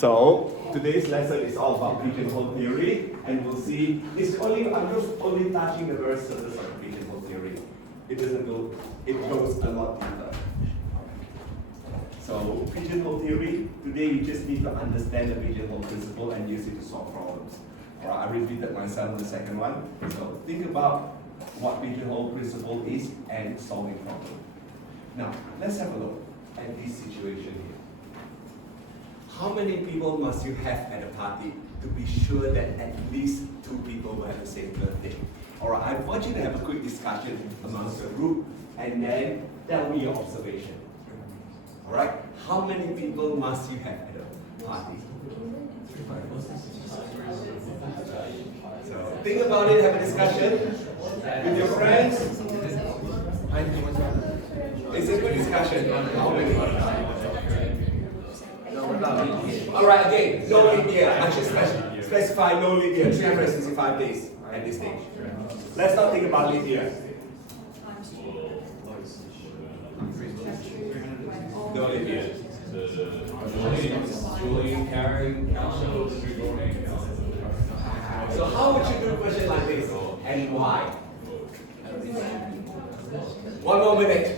So today's lesson is all about pigeonhole theory, and we'll see. I'm just only touching the very surface of the pigeonhole theory. It doesn't go. It goes a lot deeper. So pigeonhole theory. Today you just need to understand the pigeonhole principle and use it to solve problems. All right, I repeated myself in the second one. So think about what pigeonhole principle is and solving problem. Now let's have a look at this situation here. How many people must you have at a party to be sure that at least 2 people will have the same birthday? Alright, I want you to have a quick discussion amongst your group and then tell me your observation. Alright, how many people must you have at a party? So think about it, have a discussion with your friends. It's a good discussion. How many? Alright, again, no leap year. I should specify no leap year, 365 days at this stage. Let's not think about leap year. No leap year. So how would you do a question like this? And why? 1 more minute.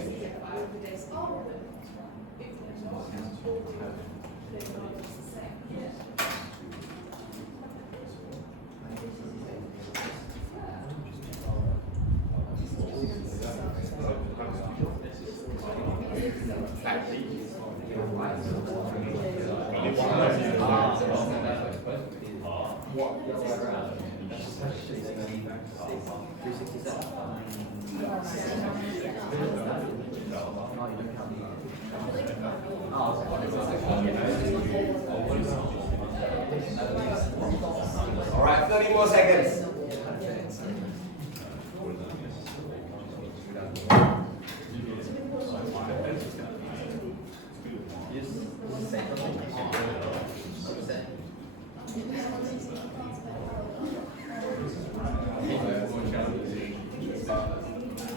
All right, 30 more seconds.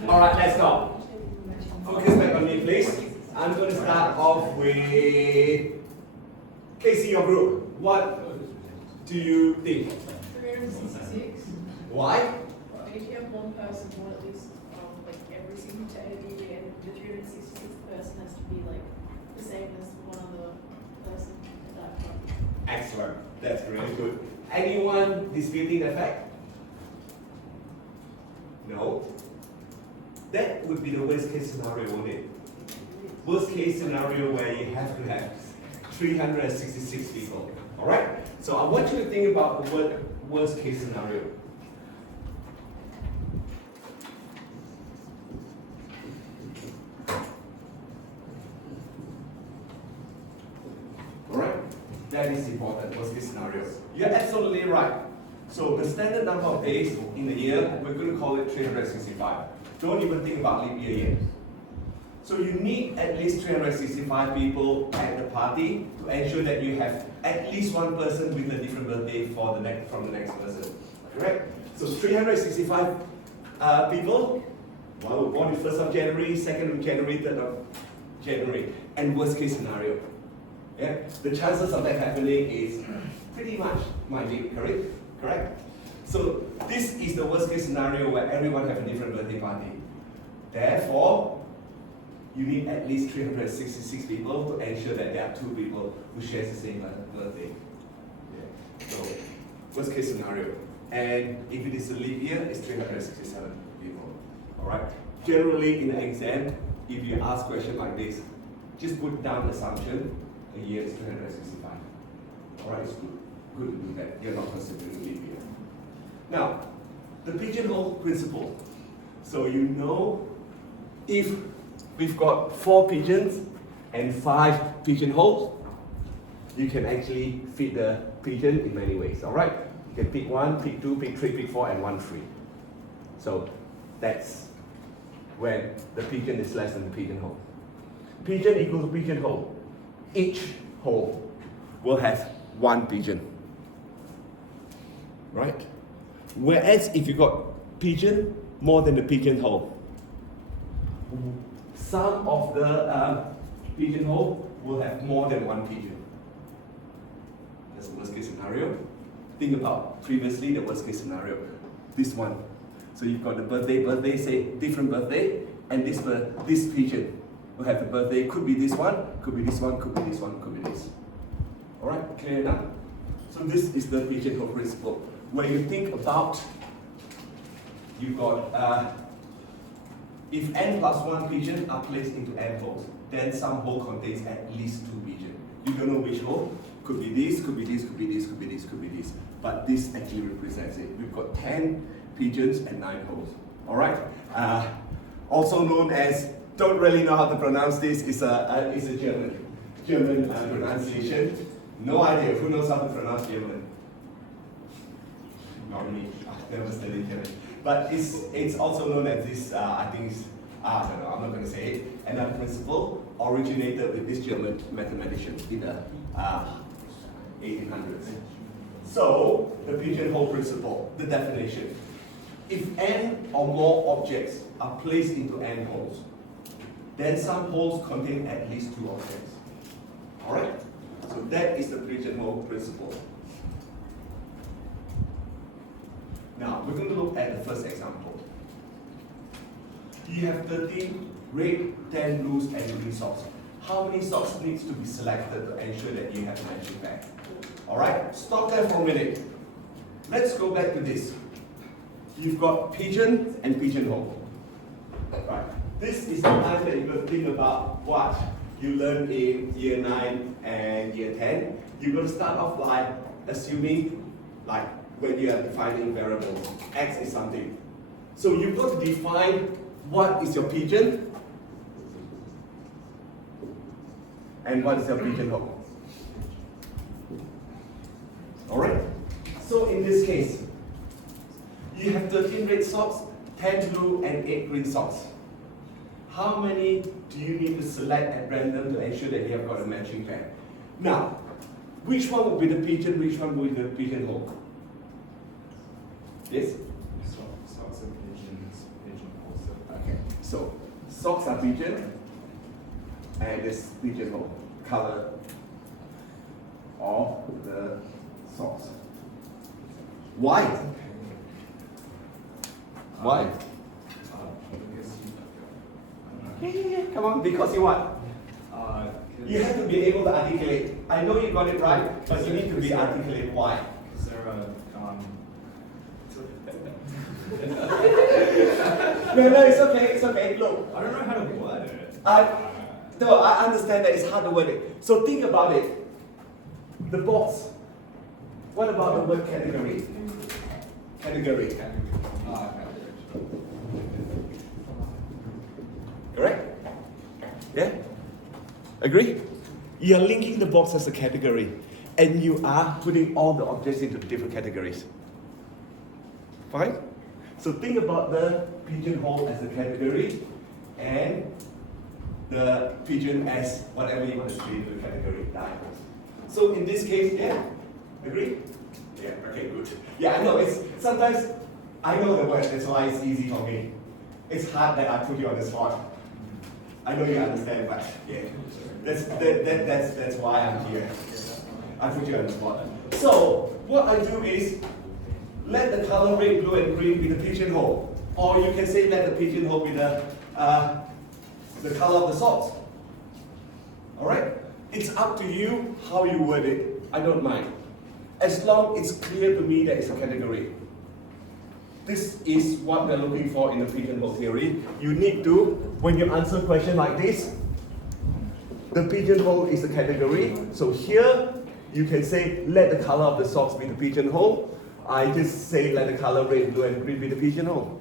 All right, let's go. Focus back on me, please. I'm going to start off with Casey, your group. What do you think? 366. Why? If you have one person born at least like every single day of the year, the 366th person has to be like the same as one other person at that point. Excellent. That's really good. Anyone disputing that fact? No? That would be the worst case scenario, wouldn't it? Worst case scenario where you have to have 366 people. Alright? So I want you to think about the word worst case scenario. Alright? That is important, worst case scenario. You're absolutely right. So the standard number of days in a year, we're going to call it 365. Don't even think about leap year yet. So you need at least 365 people at the party to ensure that you have at least one person with a different birthday from the next person. Correct? So 365 people, born on 1st of January, 2nd of January, 3rd of January, and worst case scenario. Yeah? The chances of that happening is pretty much minute, correct? So this is the worst case scenario where everyone have a different birthday party. Therefore, you need at least 366 people to ensure that there are 2 people who share the same birthday. Yeah. So, worst case scenario. And if it is a leap year, it's 367 people. Alright? Generally in the exam, if you ask question like this, just put down assumption, a year is 365. Alright, it's good to do that. You're not considering leap year. Now, the pigeonhole principle. So you know if we've got 4 pigeons and 5 pigeonholes, you can actually feed the pigeon in many ways, alright? You can pick 1, pick 2, pick 3, pick 4, and 1 free. So that's when the pigeon is less than the pigeonhole. Pigeon equals to pigeonhole. Each hole will have 1 pigeon, right? Whereas if you got pigeon more than the pigeonhole, some of the pigeonhole will have more than 1 pigeon. scenario. Think about previously the worst case scenario. This one. So you've got the birthday, say different birthday, and this pigeon will have the birthday. Could be this one, could be this one, could be this one, could be this. Alright, clear enough? So this is the pigeonhole principle. Where you think about, you've got, if n plus 1 pigeon are placed into n holes, then some hole contains at least 2 pigeons. You don't know which hole. Could be this, could be this, could be this, could be this, could be this. But this actually represents it. We've got 10 pigeons and 9 holes. Alright? Also known as, don't really know how to pronounce this, it's a German pronunciation. No idea. Who knows how to pronounce German? Not me. I've never studied German. But it's also known as this, I think, I don't know, I'm not going to say it. Another principle originated with this German mathematician in the 1800s. So, the pigeonhole principle, the definition. If n or more objects are placed into n holes, then some holes contain at least 2 objects. Alright? So that is the pigeonhole principle. Now, we're going to look at the first example. You have 13 red, 10 blues, and green socks. How many socks needs to be selected to ensure that you have a matching pair? Alright, stop there for a minute. Let's go back to this. You've got pigeon and pigeonhole. Right. This is the time that you're going to think about what you learned in year 9 and year 10. You're going to start off like assuming, like when you are defining variables, x is something. So you've got to define what is your pigeon and what is your pigeonhole. Alright? So in this case, you have 13 red socks, 10 blue, and 8 green socks. How many do you need to select at random to ensure that you have got a matching pair? Now, which one will be the pigeon, which one will be the pigeonhole? Yes? Socks are pigeons, pigeonholes are. Okay, so socks are pigeon, and this pigeonhole, color of the socks. Why? Why? Yeah, come on, because you what? You have to be able to articulate. I know you got it right, but you need to be articulate. Why? Is there a No, it's okay, it's okay. Look, I don't know how to word it. no, I understand that it's hard to word it. So think about it. The box. What about the word category? Category. Correct? Yeah? Agree? You're linking the box as a category, and you are putting all the objects into different categories. Fine? So think about the pigeonhole as a category, and the pigeon as whatever you want to say to the category diagrams. So in this case, yeah? Agree? Yeah, okay, good. Yeah, I know, it's sometimes, I know the word, that's why it's easy for me. It's hard that I put you on the spot. I know you understand, but yeah, that's why I'm here. I put you on the spot. So, what I do is, let the color red, blue, and green be the pigeonhole. Or you can say let the pigeonhole be the color of the socks. Alright? It's up to you how you word it. I don't mind. As long it's clear to me that it's a category. This is what we're looking for in the pigeonhole theory. You need to, when you answer a question like this, the pigeonhole is a category. So here, you can say, let the color of the socks be the pigeonhole. I just say, let the color red, blue, and green be the pigeonhole.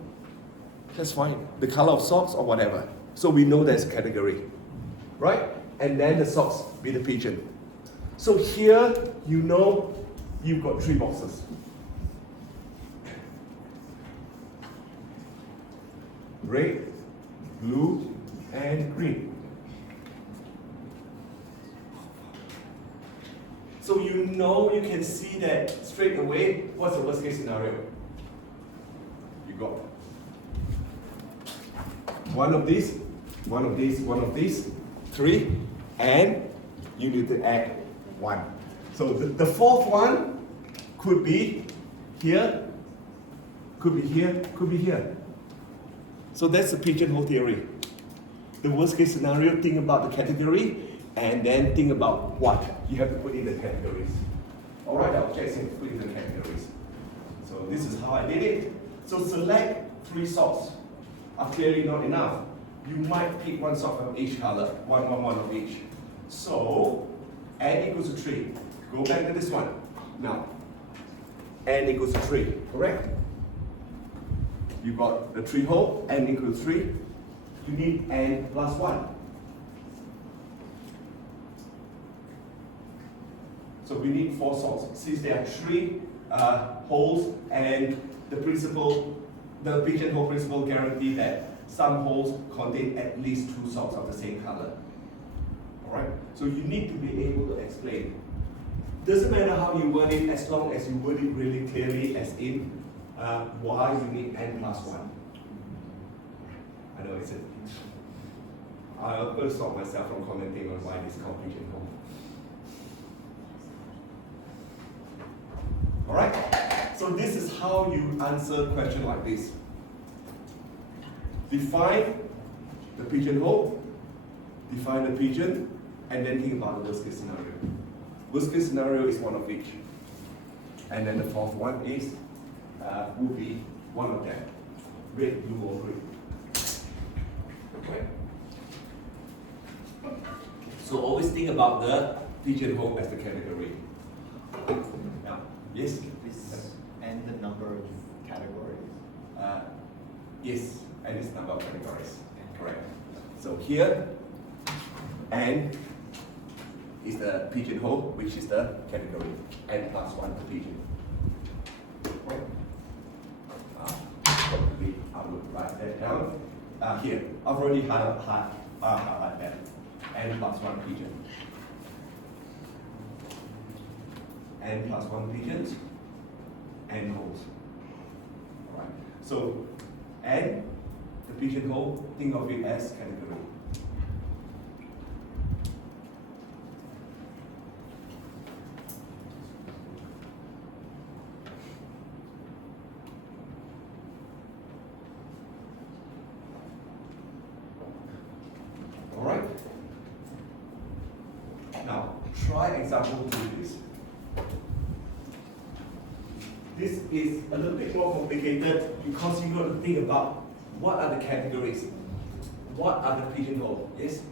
That's fine. The color of socks or whatever. So we know there's a category. Right? And then the socks be the pigeon. So here, you know, you've got 3 boxes. Red, blue, and green. So you know, you can see that straight away, what's the worst case scenario? You got one of these, one of these, one of these, 3, and you need to add 1. So the fourth one Could be here, could be here, could be here. So that's the pigeonhole theory. The worst case scenario, think about the category, and then think about what you have to put in the categories. All right, I'll just put in the categories. So this is how I did it. So select 3 salts. Are clearly not enough. You might pick 1 salt from each color, one of each. So n equals to 3. Go back to this one. Now, n equals to 3, correct? You've got the 3 whole, n equals 3. You need n plus 1. So we need 4 salts. Since there are 3 holes, and the pigeonhole principle guarantees that some holes contain at least 2 salts of the same color. Alright? So you need to be able to explain. Doesn't matter how you word it, as long as you word it really clearly, as in why you need n plus 1. I know it's I'll first stop myself from commenting on why this is called pigeonhole. Alright? So this is how you answer a question like this. Define the pigeonhole, define the pigeon, and then think about the worst case scenario. Worst case scenario is one of each. And then the 4th one is, will be one of them. Red, blue, or green. Okay. So always think about the pigeonhole as the category. Now, yes? And the number of categories. Yes, and its number of categories. Correct. So here, n is the pigeonhole, which is the category. N plus 1 per pigeon. Right. Probably I would write that down. Here, I've already highlighted that. N plus 1 pigeon. N plus 1 pigeons. N holes. Alright. So N, the pigeonhole, think of it as category. Alright. Now try example 2 please. This is a little bit more complicated because you got to think about what are the categories, what are the pigeonhole, yes?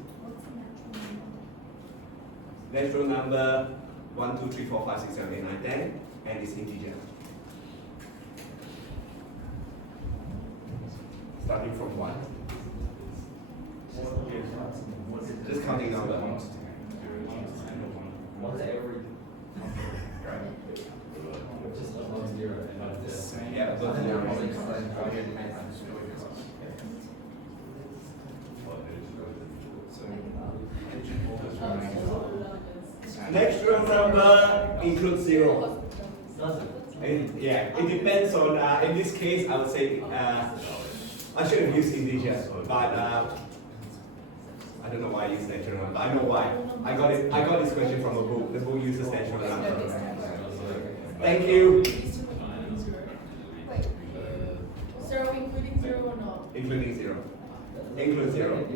Natural number 1, 2, 3, 4, 5, 6, 7, 8, 9, 10, and it's integer. Starting from 1. Just counting number. What's every Just above 0 and above this. Yeah, above 0. Natural number includes 0. Yeah, it depends on, in this case, I would say, I should have used integer, but I don't know why I use natural number. I know why. I got this question from a book. The book uses natural number. Thank you. So including 0 or not? Including 0. Include 0.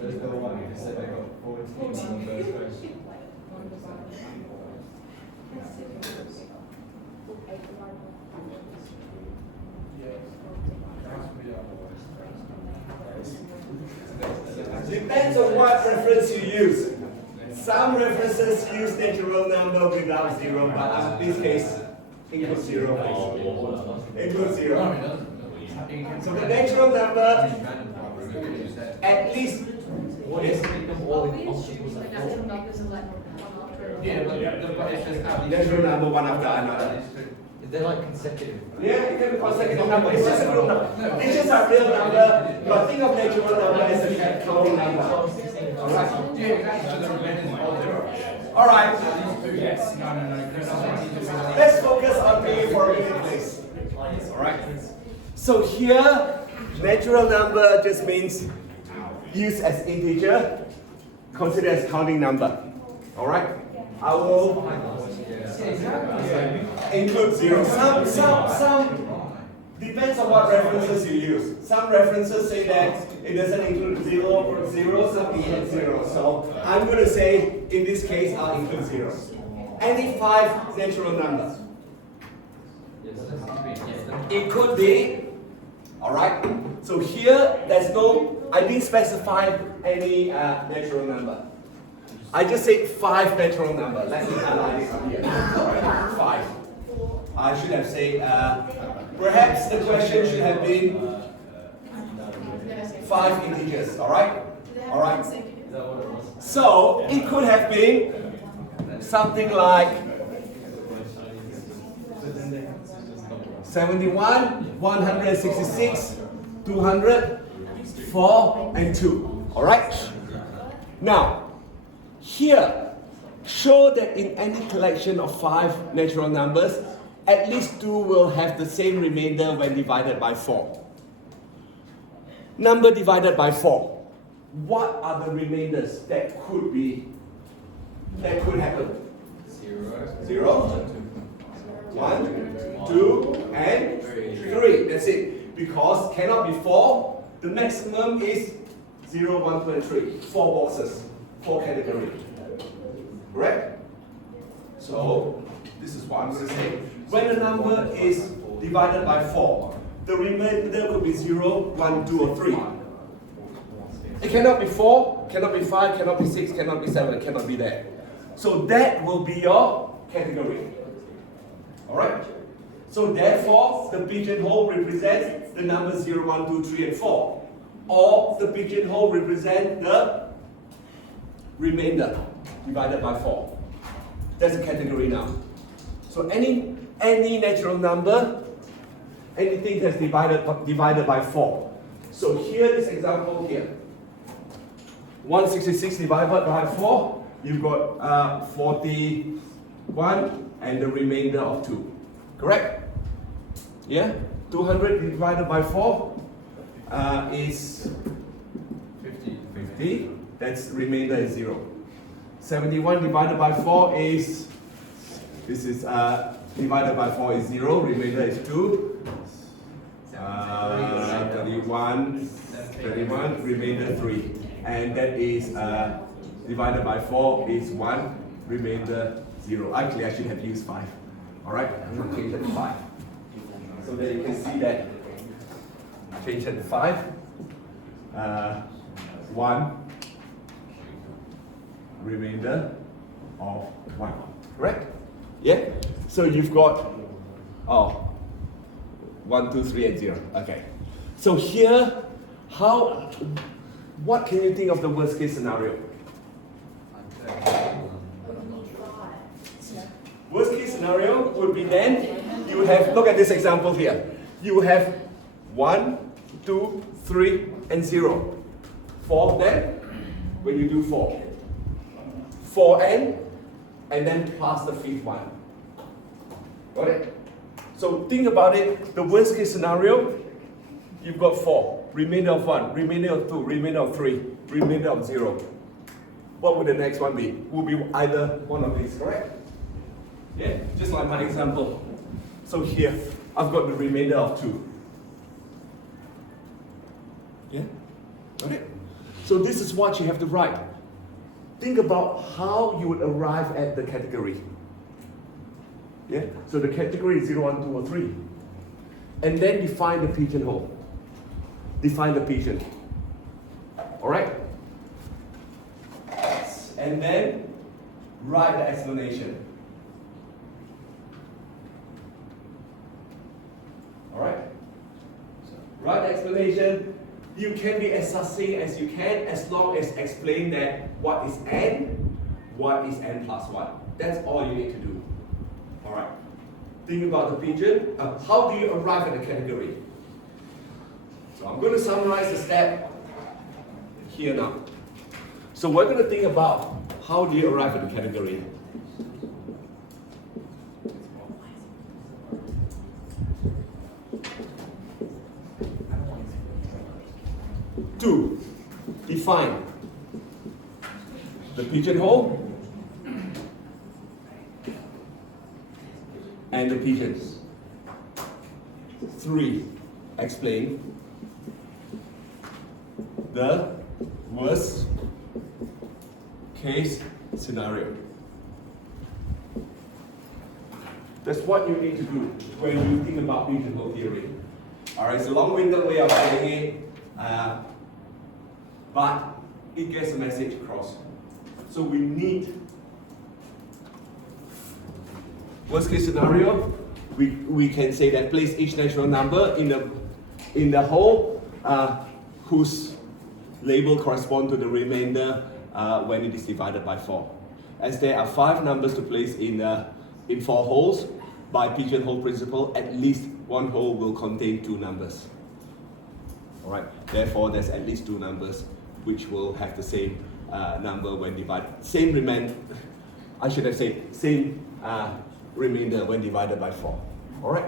There's no one, you said I got 14 on the first question. Depends on what reference you use. Some references use natural number without 0, but in this case, include 0. Include 0. So the natural number, at least, yes, natural number one after another. They're like consecutive. Yeah, it can be consecutive number. It's just a real number. It's just a real number. But think of natural number as a floating number. Alright. Alright. Yes, no. Let's focus on B for a minute, please. Alright. So here, natural number just means used as integer. consider as counting number. Alright? I will include 0. Some depends on what references you use. Some references say that it doesn't include 0, some include 0. So I'm going to say, in this case, I'll include 0. Any 5 natural numbers. It could be, alright? So here, there's no, I didn't specify any natural number. I just said 5 natural number. Let me highlight it up here. Alright, 5. I should have said, perhaps the question should have been 5 integers, alright? Alright. So it could have been something like 71, 166, 200, 4, and 2. Alright? Now, here, show that in any collection of 5 natural numbers, at least 2 will have the same remainder when divided by 4. Number divided by 4. What are the remainders that could happen? 0, 1, 2, and 3. That's it. Because cannot be 4, the maximum is 0, 1, 2, and 3. 4 boxes, 4 categories. Correct? So, this is what I'm going to say. When a number is divided by 4, the remainder could be 0, 1, 2, or 3. It cannot be 4, cannot be 5, cannot be 6, cannot be 7, cannot be there. So that will be your category. Alright? So therefore, the pigeonhole represents the numbers 0, 1, 2, 3, and 4. Or the pigeonhole represents the remainder divided by 4. That's a category now. So any natural number, anything that's divided by 4. So here, this example here. 166 divided by 4, you've got 41 and the remainder of 2. Correct? Yeah? 200 divided by 4 is 50. That's remainder is 0. 71 divided by 4 is, this is divided by 4 is 0, remainder is 2. 31, remainder 3. And that is divided by 4 is 1, remainder 0. Actually, I should have used 5. Alright, I'm going to change it to 5. So that you can see that. Change it to 5. 1, remainder of 1. Correct? Yeah? So you've got 1, 2, 3, and 0. Okay. So here, what can you think of the worst case scenario? Worst case scenario would be then you have, look at this example here. You have 1, 2, 3, and 0. 4 of them when you do 4. 4n, and then plus the 5th one. Got it? So think about it, the worst case scenario, you've got 4, remainder of 1, remainder of 2, remainder of 3, remainder of 0. What would the next one be? Would be either one of these, correct? Yeah, just like my example. So here, I've got the remainder of 2. Yeah? Got it? So this is what you have to write. Think about how you would arrive at the category. Yeah? So the category is 0, 1, 2, or 3. And then define the pigeonhole. Define the pigeon. Alright? And then write the explanation. Alright? Write the explanation. You can be as succinct as you can as long as explain that what is n plus 1. That's all you need to do. Alright. Think about the pigeon. How do you arrive at the category? So I'm going to summarize the step here now. So we're going to think about how do you arrive at the category. Two, define. the pigeonhole, and the pigeons. 3. Explain the worst case scenario. That's what you need to do when you think about pigeonhole theory. Alright, it's a long-winded way of saying it, but it gets the message across. So we need worst case scenario. We can say that place each natural number in the whole whose label correspond to the remainder when it is divided by 4. As there are 5 numbers to place in 4 holes, by pigeonhole principle, at least one hole will contain 2 numbers. Alright, therefore there's at least 2 numbers which will have the same number when divided. Same remainder when divided by 4. Alright?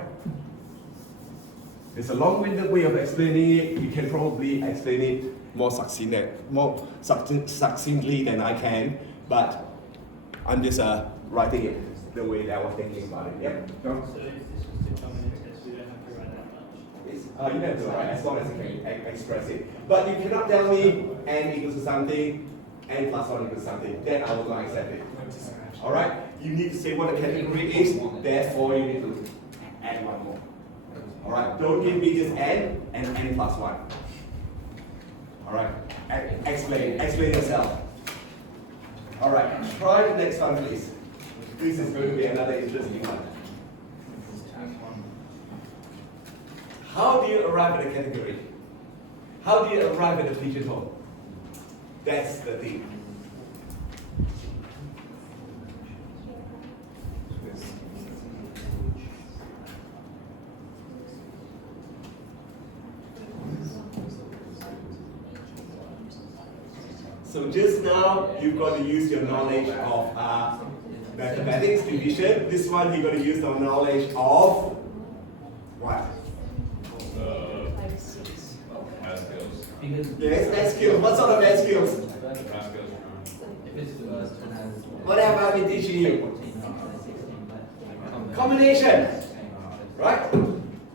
It's a long-winded way of explaining it. You can probably explain it more succinctly than I can, but I'm just writing it the way that I was thinking about it. Yep. John? So if this was to come in a test, we don't have to write that much? You have to write as long as you can express it. But you cannot tell me n equals to something, n plus 1 equals something. Then I will not accept it. Alright? You need to say what the category is, therefore you need to add 1 more. Alright? Don't give me just n and n plus 1. Alright? Explain yourself. Alright, try the next one, please. This is going to be another interesting one. How do you arrive at a category? How do you arrive at a pigeonhole? That's the thing. So just now, you've got to use your knowledge of mathematics, division. This one, you've got to use your knowledge of what? Math skills. Yes, math skills. What sort of math skills? Math skills. What have I been teaching you? Combination. Right?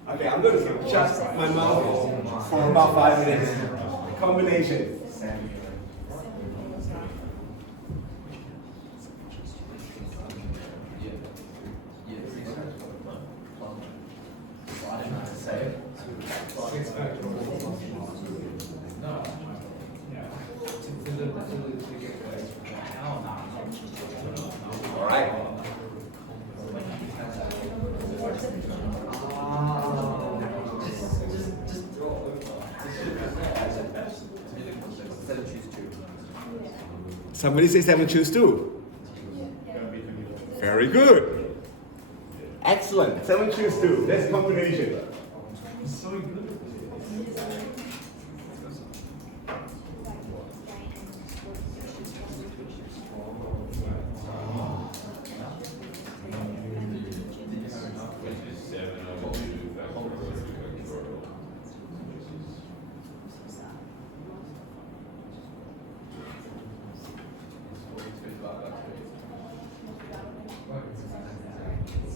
Okay, I'm going to shut my mouth for about 5 minutes. Combination. Alright. Somebody say 7 choose 2. Very good. Excellent. 7 choose 2. That's combination. So good.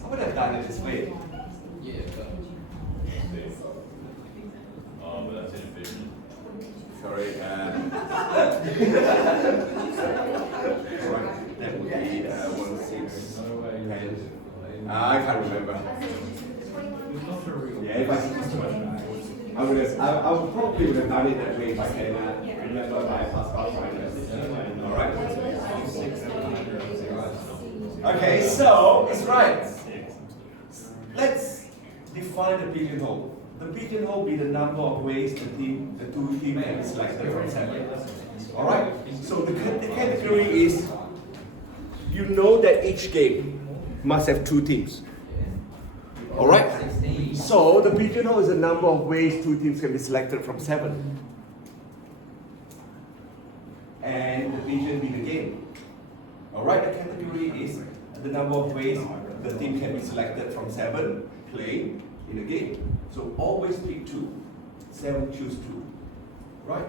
I would have done it this way. But that's inefficient. Sorry. That would be 1, 6, 10. I can't remember. Yeah, if I would probably would have done it that way if I can remember my past finals. Alright? Okay, so it's right. Let's define the pigeonhole. The pigeonhole be the number of ways the two teams can be selected from 7. Alright? So the category is, you know that each game must have 2 teams. Alright? So the pigeonhole is the number of ways 2 teams can be selected from 7. And the pigeon be the game. Alright, the category is the number of ways the team can be selected from 7 playing in a game. So always pick 2. 7 choose 2. Right?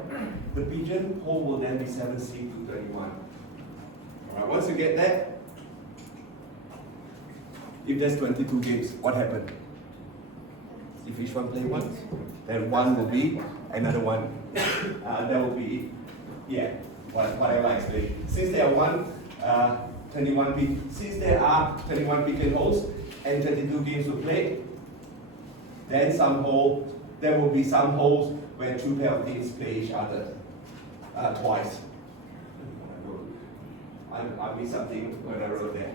The pigeonhole will then be 7C to 31. Alright, once you get that, if there's 22 games, what happened? If each one play once, then one will be another one. That will be, yeah, whatever I explained. Since there are 21 pigeonholes and 22 games to play, then there will be some holes where two pair of teams play each other twice. I missed something when I wrote that.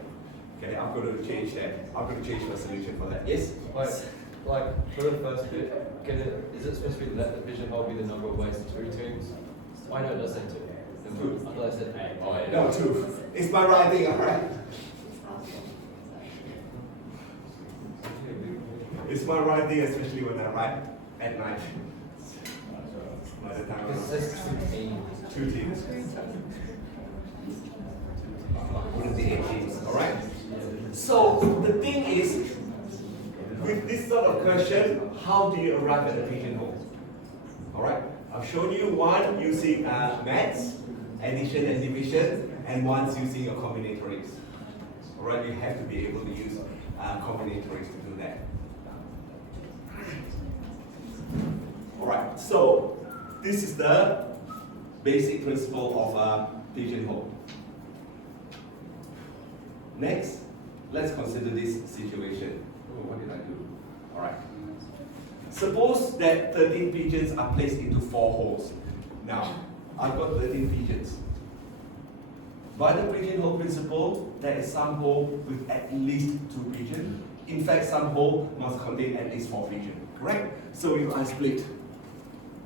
Okay, I'm going to change that. I'm going to change my solution for that. Yes? Like for the first bit, is it supposed to be let the pigeonhole be the number of ways to two teams? I know it does say two. Two. I thought I said eight. Oh, yeah. No, two. It's my writing, alright? It's my writing, especially when I write at night. By the time It says two teams. two teams. Wouldn't be 8 teams, alright? So the thing is, with this sort of question, how do you arrive at the pigeonhole? Alright? I've shown you one using maths, addition and division, and one's using your combinatories. Alright, you have to be able to use combinatories to do that. Alright, so this is the basic principle of a pigeonhole. Next, let's consider this situation. Oh, what did I do? Alright. Suppose that 13 pigeons are placed into 4 holes. Now, I've got 13 pigeons. By the pigeonhole principle, there is some hole with at least 2 pigeons. In fact, some hole must contain at least 4 pigeons. Correct? So if I split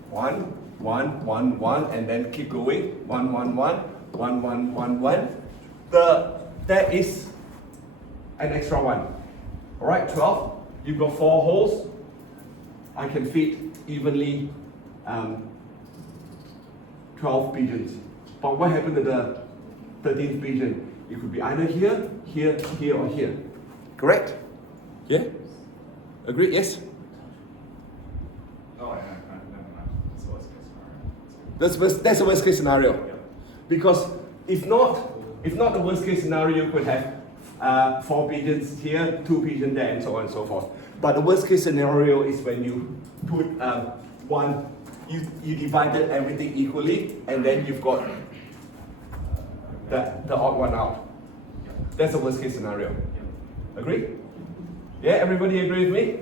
1, 1, 1, 1, and then keep going, 1, 1, 1, 1, 1, 1, 1, there is an extra 1. Alright, 12. You've got 4 holes. I can fit evenly 12 pigeons. But what happened to the 13th pigeon? It could be either here, here, here, or here. Correct? Yeah? Agree? Yes? Oh, never mind. It's the worst case scenario. That's the worst case scenario. Because if not the worst case scenario, you could have 4 pigeons here, 2 pigeons there, and so on and so forth. But the worst case scenario is when you put you divided everything equally, and then you've got the odd one out. That's the worst case scenario. Agree? Yeah, everybody agree with me?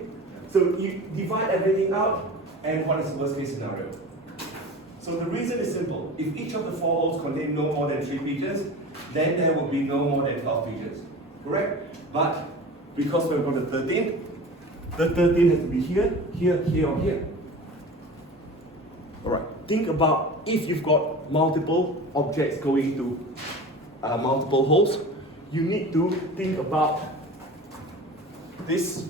So you divide everything out, and what is the worst case scenario? So the reason is simple. If each of the 4 holes contain no more than 3 pigeons, then there will be no more than 12 pigeons. Correct? But because we've got the 13, the 13 has to be here, here, here, or here. Alright, think about if you've got multiple objects going to multiple holes, you need to think about this,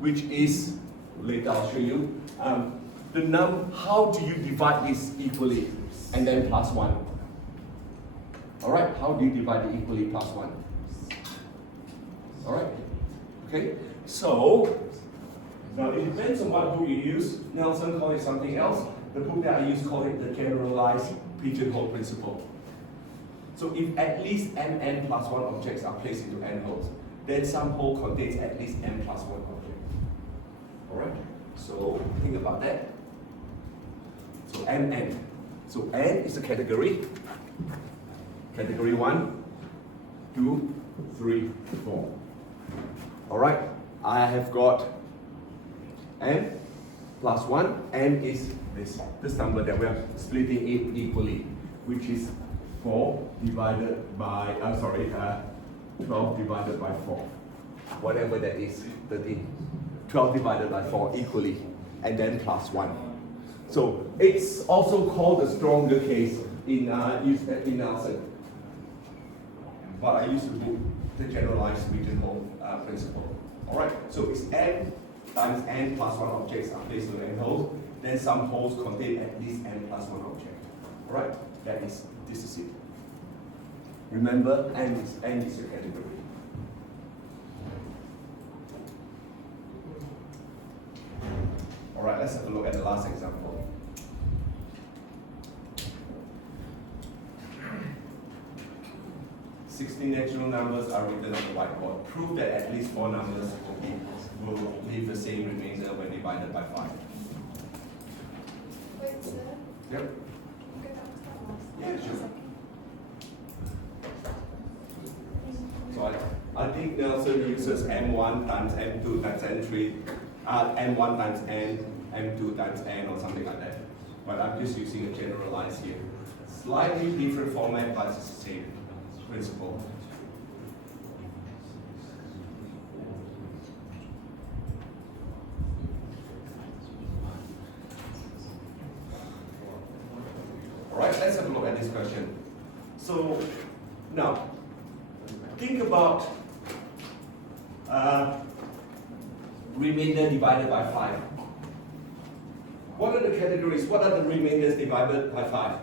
which is, later I'll show you, how do you divide this equally and then plus 1? Alright, how do you divide it equally plus 1? Alright, okay, so now it depends on what book you use. Nelson called it something else. The book that I use called it the generalized pigeonhole principle. So if at least mn plus 1 objects are placed into n holes, then some hole contains at least n plus 1 objects. Alright, so think about that. So mn. So n is a category. Category 1, 2, 3, 4. Alright, I have got n plus 1. N is this number that we are splitting it equally, which is 4 divided by, 12 divided by 4. Whatever that is, 13. 12 divided by 4 equally, and then plus 1. So it's also called the stronger case in Nelson. But I used to do the generalized pigeonhole principle. Alright, so it's n times n plus 1 objects are placed in n holes, then some holes contain at least n plus 1 object. Alright, this is it. Remember, n is your category. Alright, let's have a look at the last example. 16 natural numbers are written on the whiteboard. Prove that at least 4 numbers will leave the same remainder when divided by 5. Wait, sir. Yep. Can you go back to that last Yeah, slide? sure. So I think Nelson uses M1 times M2 times N3, M1 times N, M2 times N or something like that. But I'm just using a generalized here. Slightly different format, but it's the same principle. Alright, let's have a look at this question. So, now, think about remainder divided by 5. What are the categories? What are the remainders divided by 5?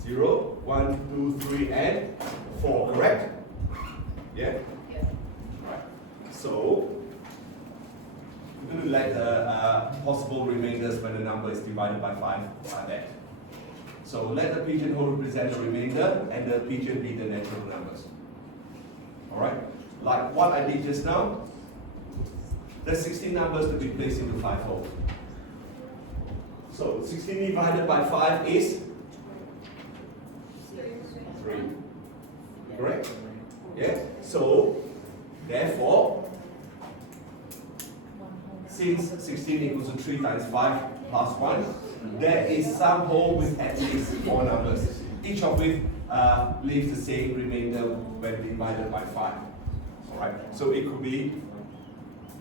0, 1, 2, 3, and 4, correct? Yeah? Yeah. Right. So, we're going to let the possible remainders when the number is divided by 5 are there. So let the pigeonhole represent the remainder and the pigeon be the natural numbers. Alright? Like what I did just now, there's 16 numbers to be placed into 5 holes. So 16 divided by 5 is 3. Correct? Yeah? So, therefore, since 16 equals to 3 times 5 plus 1, there is some hole with at least 4 numbers, each of which leaves the same remainder when divided by 5. Alright, so it could be,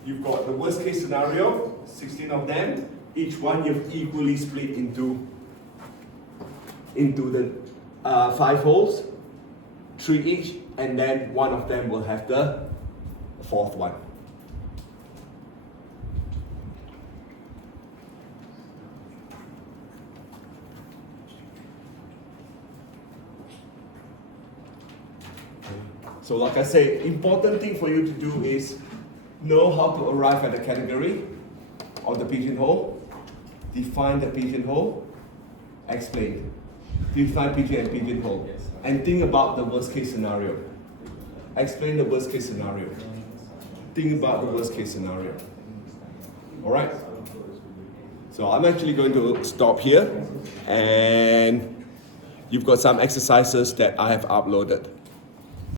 you've got the worst case scenario, 16 of them, each one you've equally split into the 5 holes, 3 each, and then one of them will have the 4th one. So like I say, important thing for you to do is know how to arrive at the category of the pigeonhole, define the pigeonhole, explain. Define pigeon and pigeonhole, and think about the worst case scenario. Explain the worst case scenario. Think about the worst case scenario. Alright? So I'm actually going to stop here, and you've got some exercises that I have uploaded.